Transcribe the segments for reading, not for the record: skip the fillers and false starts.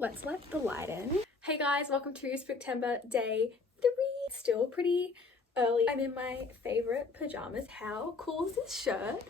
Let's let the light in. Hey guys, welcome to Spooktember day 3. Still pretty early. I'm in my favorite pajamas. How cool is this shirt?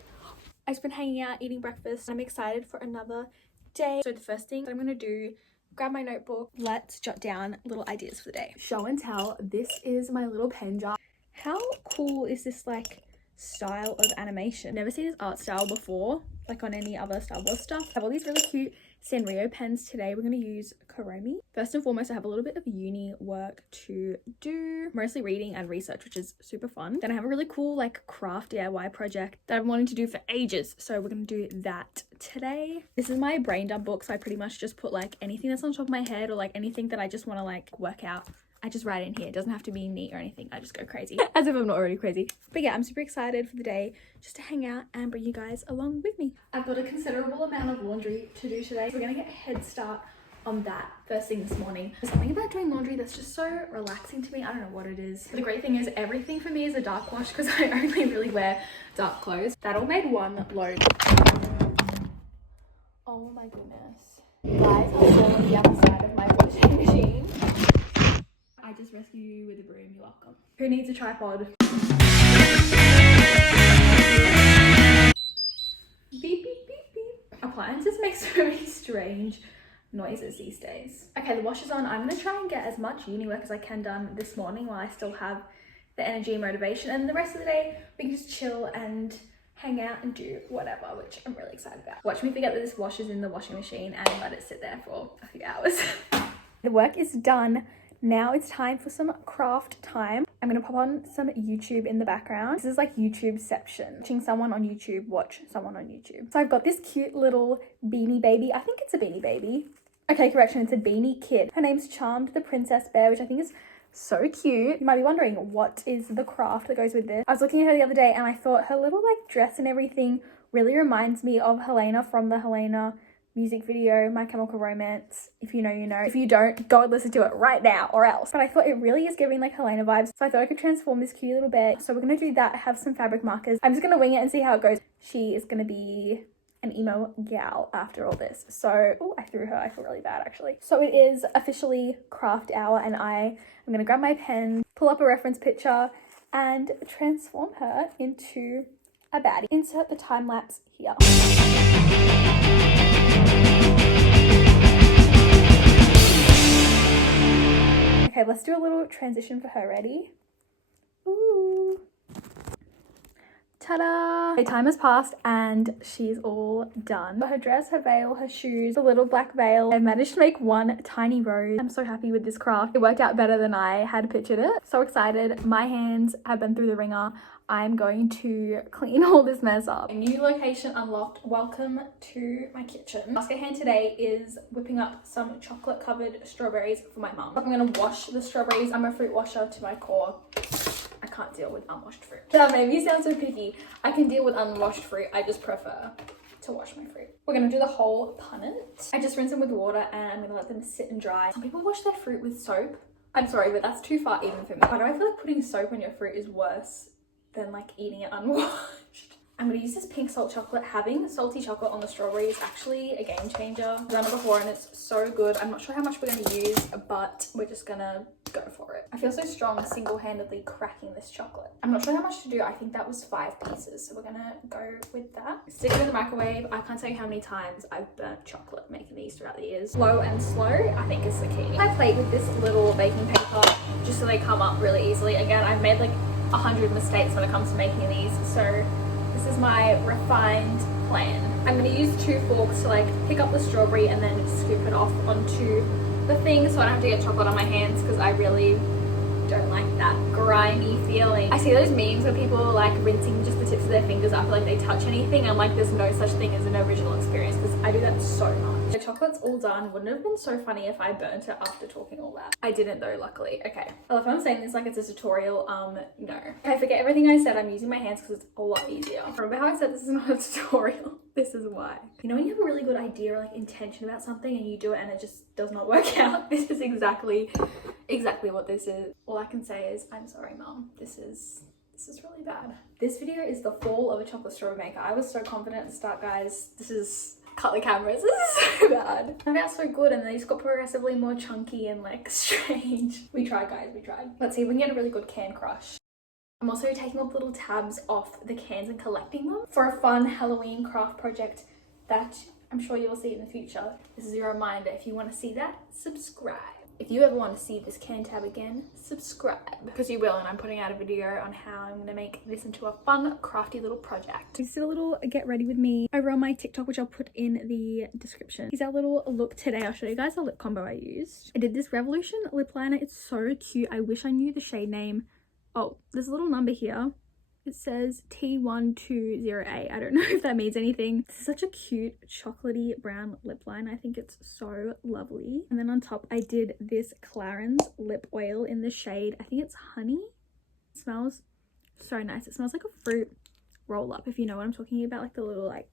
I've just been hanging out, eating breakfast. I'm excited for another day. So the first thing that I'm gonna do, grab my notebook. Let's jot down little ideas for the day. Show and tell. This is my little pen jar. How cool is this like style of animation? Never seen this art style before, like on any other Star Wars stuff. I have all these really cute Sanrio pens today. We're going to use Kuromi. First and foremost, I have a little bit of uni work to do, mostly reading and research, which is super fun. Then I have a really cool like craft DIY project that I've wanted to do for ages, so we're going to do that today. This is my brain dump book, so I pretty much just put like anything that's on top of my head or like anything that I just want to like work out. I just write in here. It doesn't have to be neat or anything. I just go crazy as if I'm not already crazy. But yeah, I'm super excited for the day just to hang out and bring you guys along with me. I've got a considerable amount of laundry to do today. We're gonna get a head start on that first thing this morning. There's something about doing laundry that's just so relaxing to me. I don't know what it is. But the great thing is everything for me is a dark wash because I only really wear dark clothes. That all made one load. Oh my goodness. Guys, I'm on the other side of my washing machine. I just rescue you with a broom, you're welcome. Who needs a tripod? Beep, beep, beep, beep. Appliances make so many strange noises these days. Okay, the wash is on. I'm gonna try and get as much uni work as I can done this morning while I still have the energy and motivation. And the rest of the day, we can just chill and hang out and do whatever, which I'm really excited about. Watch me forget that this wash is in the washing machine and let it sit there for a few hours. The work is done. Now it's time for some craft time. I'm gonna pop on some YouTube in the background. This is like YouTubeception. Watching someone on YouTube watch someone on YouTube. So I've got this cute little beanie baby. I think it's a beanie baby. Okay, correction, it's a beanie kid. Her name's Charmed the Princess Bear, which I think is so cute. You might be wondering, what is the craft that goes with this? I was looking at her the other day and I thought her little like dress and everything really reminds me of Helena from the Helena music video, My Chemical Romance. If you know, you know. If you don't, go and listen to it right now or else. But I thought it really is giving like Helena vibes. So I thought I could transform this cute little bear. So we're going to do that. I have some fabric markers. I'm just going to wing it and see how it goes. She is going to be an emo gal after all this. So, oh, I threw her. I feel really bad actually. So it is officially craft hour and I'm going to grab my pen, pull up a reference picture and transform her into a baddie. Insert the time lapse here. Okay, let's do a little transition for her. Ready? Ooh. Ta-da! Okay, time has passed and she's all done. Her dress, her veil, her shoes, the little black veil. I've managed to make one tiny rose. I'm so happy with this craft. It worked out better than I had pictured it. So excited. My hands have been through the ringer. I'm going to clean all this mess up. A new location unlocked. Welcome to my kitchen. Task at hand today is whipping up some chocolate covered strawberries for my mum. I'm gonna wash the strawberries. I'm a fruit washer to my core. I can't deal with unwashed fruit. That made me sound so picky. I can deal with unwashed fruit. I just prefer to wash my fruit. We're gonna do the whole punnet. I just rinse them with water and I'm gonna let them sit and dry. Some people wash their fruit with soap. I'm sorry, but that's too far even for me. Why do I feel like putting soap on your fruit is worse than like eating it unwashed? I'm gonna use this pink salt chocolate. Having salty chocolate on the strawberry is actually a game changer. I've done it before and it's so good. I'm not sure how much we're gonna use, but we're just gonna go for it. I feel so strong single-handedly cracking this chocolate. I'm not sure how much to do. I think that was 5 pieces, so we're gonna go with that. Stick it in the microwave. I can't tell you how many times I've burnt chocolate making these throughout the years. Slow and slow, I think is the key. I played with this little baking paper just so they come up really easily. Again, I've made like 100 mistakes when it comes to making these, so this is my refined plan. I'm gonna use 2 forks to like pick up the strawberry and then scoop it off onto the thing so I don't have to get chocolate on my hands because I really don't like that grimy feeling. I see those memes where people are like rinsing just the tips of their fingers after like they touch anything. I'm like, there's no such thing as an original experience because I do that so much. The chocolate's all done. Wouldn't it have been so funny if I burnt it after talking all that? I didn't though, luckily. Okay. Well, if I'm saying this like it's a tutorial, no. I forget everything I said. I'm using my hands because it's a lot easier. Remember how I said this is not a tutorial? This is why. You know when you have a really good idea or like intention about something and you do it and it just does not work out? This is exactly what this is. All I can say is, I'm sorry, Mum. This is really bad. This video is the fall of a chocolate strawberry maker. I was so confident at the start, guys. This is cut the cameras. This is so bad. Turned out so good, and they just got progressively more chunky and like strange. We tried, guys, we tried. Let's see if we can get a really good can crush. I'm also taking up little tabs off the cans and collecting them for a fun Halloween craft project that I'm sure you'll see in the future. This is your reminder. If you want to see that, subscribe. If you ever want to see this can tab again, subscribe. Because you will, and I'm putting out a video on how I'm going to make this into a fun, crafty little project. This is a little get ready with me over on my TikTok, which I'll put in the description. Here's our little look today. I'll show you guys the lip combo I used. I did this Revolution lip liner. It's so cute. I wish I knew the shade name. Oh, there's a little number here. It says T1208. I don't know if that means anything. This is such a cute chocolatey brown lip liner. I think it's so lovely. And then on top, I did this Clarins lip oil in the shade, I think it's Honey. It smells so nice. It smells like a fruit roll up, if you know what I'm talking about, like the little like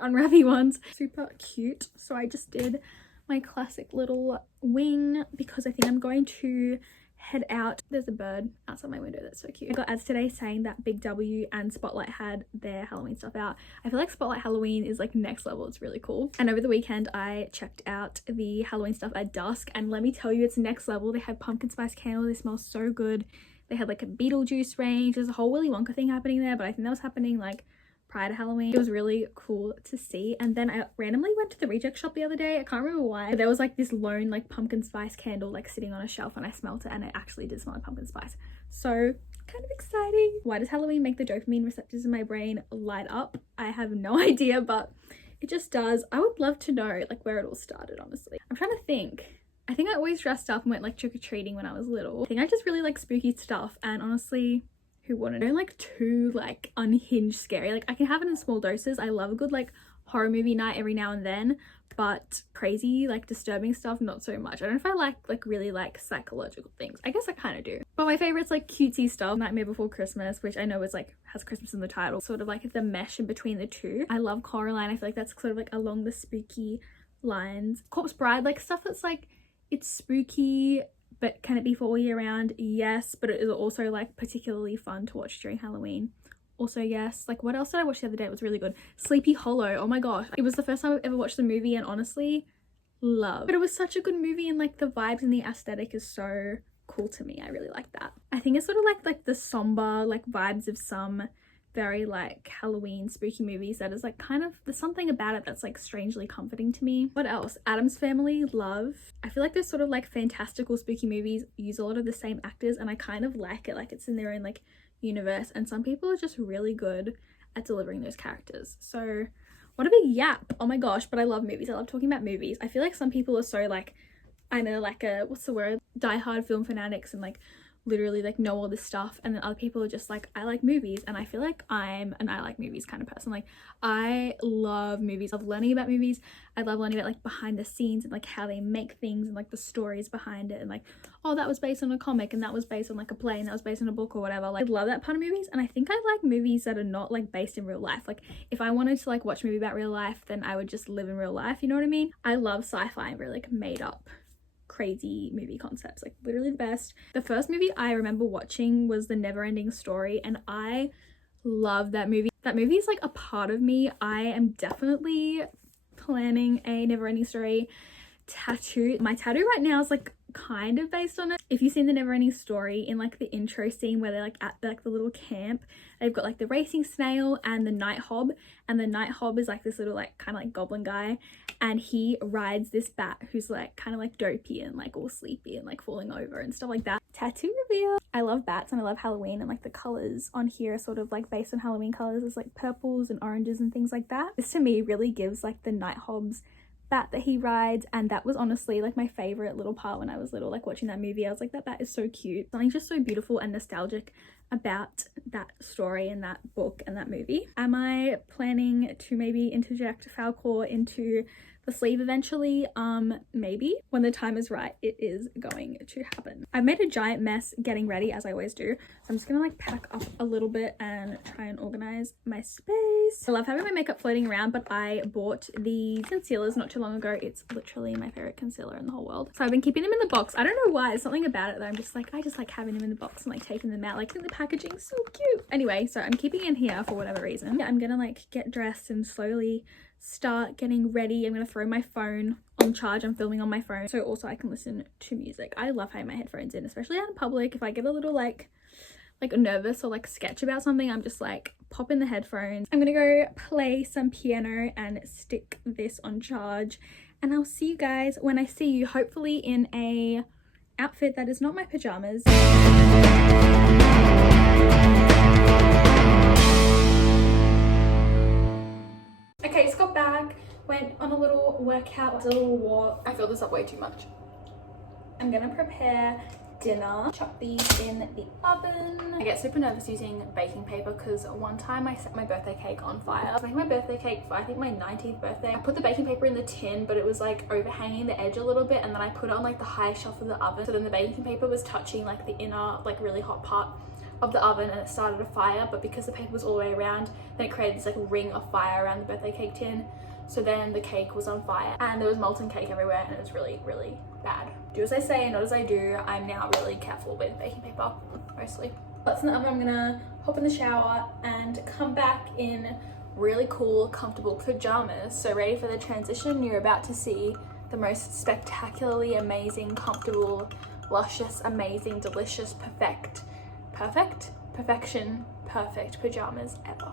unwrappy ones. Super cute. So I just did my classic little wing because I think I'm going to head out. There's a bird outside my window, that's so cute. I got ads today saying that Big W and Spotlight had their Halloween stuff out. I feel like Spotlight Halloween is like next level. It's really cool. And over the weekend I checked out the Halloween stuff at dusk, and let me tell you, it's next level. They have pumpkin spice candles. They smell so good. They had like a Beetlejuice range. There's a whole Willy Wonka thing happening there, but I think that was happening like prior to Halloween. It was really cool to see. And then I randomly went to the reject shop the other day. I can't remember why, but there was like this lone like pumpkin spice candle like sitting on a shelf, and I smelled it and it actually did smell like pumpkin spice. So kind of exciting. Why does Halloween make the dopamine receptors in my brain light up? I have no idea, but it just does. I would love to know like where it all started, honestly. I'm trying to think. I think I always dressed up and went like trick-or-treating when I was little. I think I just really like spooky stuff, and honestly, who wouldn't? I don't like too like unhinged scary. Like I can have it in small doses. I love a good like horror movie night every now and then, but crazy like disturbing stuff, not so much. I don't know if I like really like psychological things. I guess I kind of do, but my favorite's like cutesy stuff. Nightmare Before Christmas, which I know is like has Christmas in the title, sort of like the mesh in between the two. I love Coraline. I feel like that's sort of like along the spooky lines. Corpse Bride, like stuff that's like it's spooky, but can it be for all year round? Yes, but it is also like particularly fun to watch during Halloween. Also, yes. Like what else did I watch the other day? It was really good. Sleepy Hollow. Oh my gosh. It was the first time I've ever watched the movie, and honestly, love. But it was such a good movie, and like the vibes and the aesthetic is so cool to me. I really like that. I think it's sort of like the somber like vibes of some very like Halloween spooky movies that is like kind of, there's something about it that's like strangely comforting to me. What else? Addams Family, love. I feel like those sort of like fantastical spooky movies use a lot of the same actors, and I kind of like it, like it's in their own like universe, and some people are just really good at delivering those characters. So what a big yap. Oh my gosh, but I love movies. I love talking about movies. I feel like some people are so like, I know, like a, what's the word, diehard film fanatics and like literally like know all this stuff, and then other people are just like, I like movies. And I feel like I'm an I like movies kind of person. Like I love movies. I love learning about movies. I love learning about like behind the scenes and like how they make things and like the stories behind it, and like, oh, that was based on a comic, and that was based on like a play, and that was based on a book or whatever. Like I love that part of movies. And I think I like movies that are not like based in real life. Like if I wanted to like watch a movie about real life, then I would just live in real life, you know what I mean? I love sci-fi and really like made up crazy movie concepts, like literally the best. The first movie I remember watching was The Neverending Story, and I love that movie. That movie is like a part of me. I am definitely planning a Neverending Story tattoo. My tattoo right now is like kind of based on it. If you've seen The Neverending Story, in like the intro scene where they're like at like the little camp, they've got like the racing snail and the night hob, and the night hob is like this little like kind of like goblin guy, and he rides this bat who's like kind of like dopey and like all sleepy and like falling over and stuff like that. Tattoo reveal. I love bats and I love Halloween, and like the colors on here are sort of like based on Halloween colors. It's like purples and oranges and things like that. This to me really gives like the night hob's bat that he rides, and that was honestly like my favorite little part when I was little, like watching that movie. I was like, that bat is so cute. Something just so beautiful and nostalgic about that story and that book and that movie. Am I planning to maybe interject Falcor into the sleeve eventually? Maybe. When the time is right, it is going to happen. I've made a giant mess getting ready, as I always do, so I'm just gonna like pack up a little bit and try and organize my space. I love having my makeup floating around, but I bought these concealers not too long ago. It's literally my favorite concealer in the whole world, so I've been keeping them in the box. I don't know why, there's something about it that I'm just like, I just like having them in the box and like taking them out. Like I think the packaging's so cute. Anyway, so I'm keeping it in here for whatever reason. I'm gonna like get dressed and slowly start getting ready. I'm gonna throw my phone on charge. I'm filming on my phone, so also I can listen to music. I love having my headphones in, especially out in public. If I get a little like nervous or like sketch about something, I'm just like pop in the headphones. I'm gonna go play some piano and stick this on charge, and I'll see you guys when I see you, hopefully in a outfit that is not my pajamas. Okay, just got back, went on a little workout, a little walk. I filled this up way too much. I'm gonna prepare dinner. Chuck these in the oven. I get super nervous using baking paper because one time I set my birthday cake on fire. I was making my birthday cake for I think my 19th birthday. I put the baking paper in the tin, but it was like overhanging the edge a little bit, and then I put it on like the high shelf of the oven, so then the baking paper was touching like the inner like really hot part of the oven, and it started a fire. But because the paper was all the way around, then it created this like ring of fire around the birthday cake tin. So then the cake was on fire and there was molten cake everywhere, and it was really, really bad. Do as I say and not as I do. I'm now really careful with baking paper, mostly. That's in the oven. I'm gonna hop in the shower and come back in really cool, comfortable pajamas. So ready for the transition. You're about to see the most spectacularly amazing, comfortable, luscious, amazing, delicious, perfection, perfect pajamas ever.